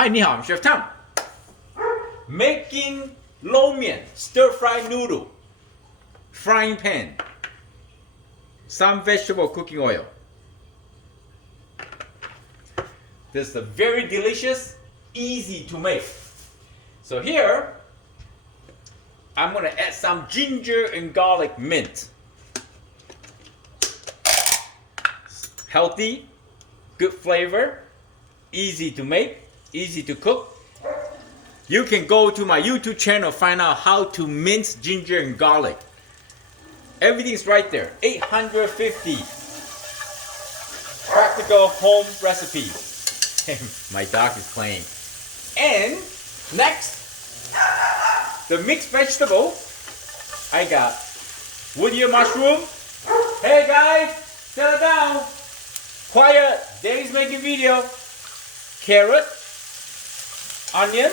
Hi, 你好, I'm Chef Tom. Making Lomein, stir-fried noodle, frying pan, some vegetable cooking oil. This is a very delicious, easy to make. So here, I'm gonna add some ginger and garlic mint. Healthy, good flavor, easy to make, easy to cook. You can go to my YouTube channel, find out how to mince ginger and garlic. Everything's right there. 850 practical home recipes. My dog is playing. And next, the mixed vegetable. I got wood ear mushroom. Hey guys, settle down. Quiet, Dave's making video. Carrot, onion,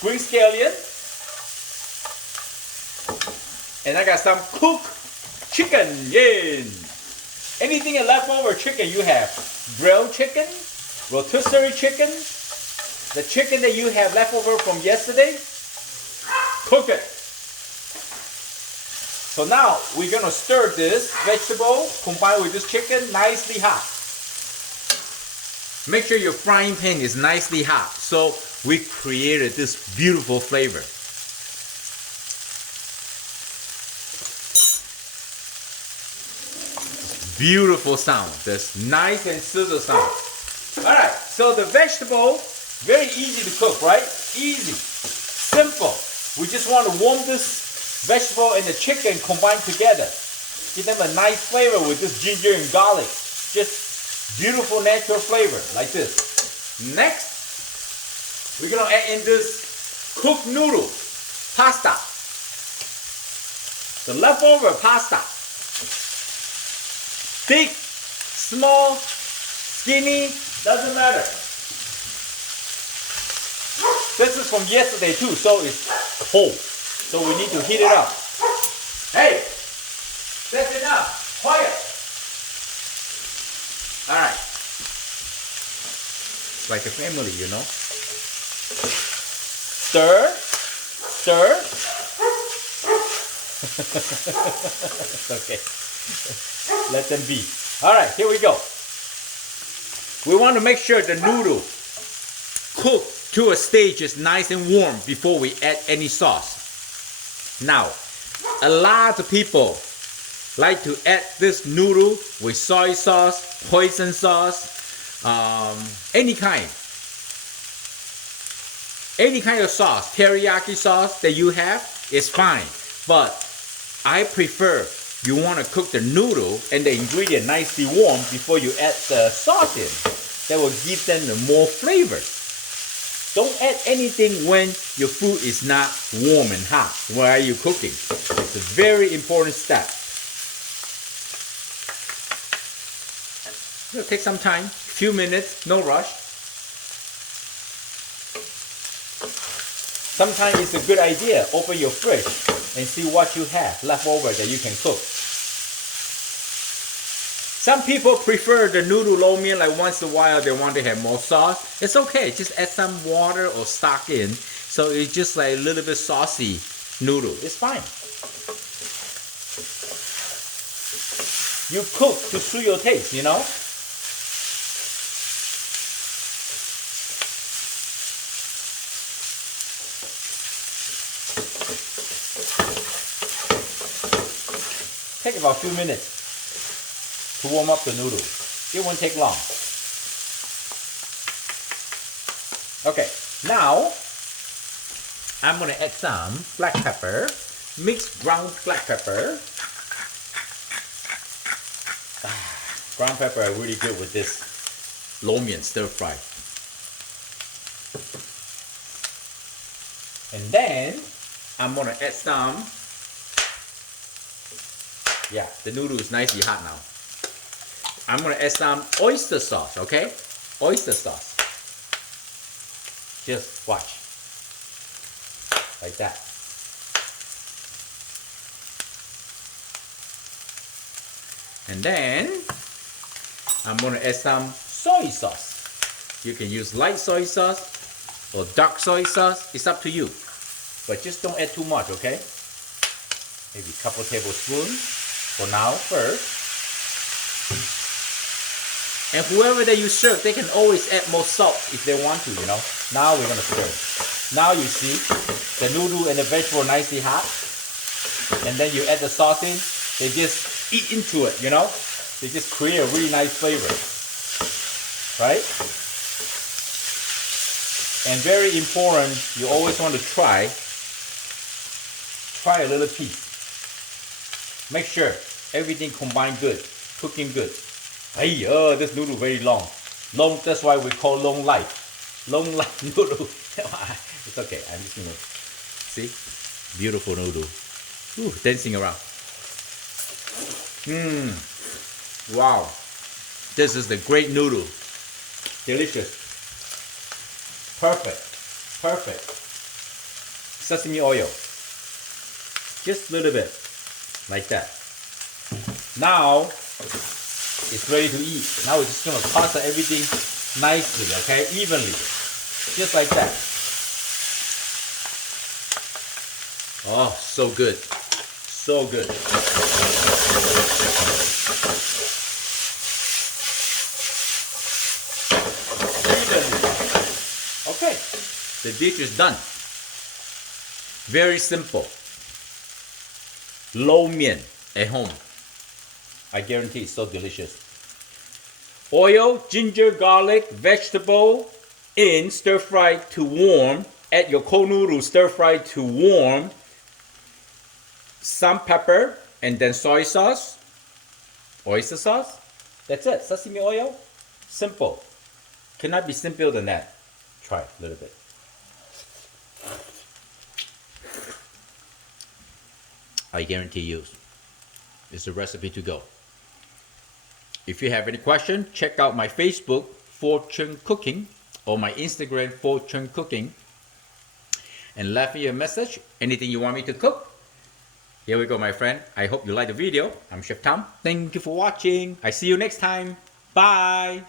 green scallion, and I got some cooked chicken. Yeah. Anything leftover chicken you have, grilled chicken, rotisserie chicken, the chicken that you have leftover from yesterday, cook it. So now we're gonna stir this vegetable combined with this chicken nicely hot. Make sure your frying pan is nicely hot. So we created this beautiful flavor. Beautiful sound. This nice and sizzle sound. Alright, so the vegetable, very easy to cook, right? Easy. Simple. We just want to warm this vegetable and the chicken combined together. Give them a nice flavor with this ginger and garlic. Just beautiful natural flavor like this. Next, we're gonna add in this cooked noodle, pasta. The leftover pasta. Thick, small, skinny, doesn't matter. This is from yesterday too, so it's cold. So we need to heat it up. Hey, that's enough. Quiet. Alright. It's like a family, you know. Stir, stir. Okay. Let them be. Alright, here we go. We want to make sure the noodle cooked to a stage is nice and warm before we add any sauce. Now, a lot of people like to add this noodle with soy sauce, hoisin sauce, any kind of sauce, teriyaki sauce that you have is fine. But I prefer you want to cook the noodle and the ingredient nicely warm before you add the sauce in. That will give them more flavors. Don't add anything when your food is not warm and hot while you're cooking. It's a very important step. It'll take some time, few minutes, no rush. Sometimes it's a good idea, open your fridge and see what you have left over that you can cook. Some people prefer the noodle lomein, like once in a while they want to have more sauce. It's okay, just add some water or stock in, so it's just like a little bit saucy noodle. It's fine. You cook to suit your taste, you know. Take about a few minutes to warm up the noodle. It won't take long. Okay, now I'm gonna add some black pepper, mixed ground black pepper. Ground pepper are really good with this lomein stir fry. And then I'm gonna add some. Yeah, the noodle is nicely hot now. I'm gonna add some oyster sauce, okay? Oyster sauce. Just watch. Like that. And then I'm gonna add some soy sauce. You can use light soy sauce or dark soy sauce. It's up to you. But just don't add too much, okay? Maybe a couple tablespoons for now first. And whoever that you serve, they can always add more salt if they want to, you know. Now we're gonna stir. Now you see the noodle and the vegetable nicely hot. And then you add the sauce in. They just eat into it, you know. They just create a really nice flavor, right? And very important, you always want to try a little piece. Make sure everything combined good, cooking good. Hey, this noodle very long. That's why we call long life. Long life noodle. It's okay, I'm just gonna, see? Beautiful noodle. Ooh, dancing around. Wow. This is the great noodle. Delicious. Perfect. Perfect. Sesame oil. Just a little bit. Like that. Now, it's ready to eat. Now we're just going to toss everything nicely, okay? Evenly. Just like that. Oh, so good. So good. Okay, the dish is done. Very simple. Lomein at home. I guarantee it's so delicious. Oil, ginger, garlic, vegetable in stir fry to warm. Add your cold noodle stir fry to warm. Some pepper and then soy sauce, oyster sauce. That's it. Sesame oil. Simple. Cannot be simpler than that. Try a little bit. I guarantee you, it's a recipe to go. If you have any question, check out my Facebook, Fortune Cooking, or my Instagram, Fortune Cooking, and left me a message, anything you want me to cook. Here we go, my friend. I hope you like the video. I'm Chef Tom. Thank you for watching. I see you next time. Bye.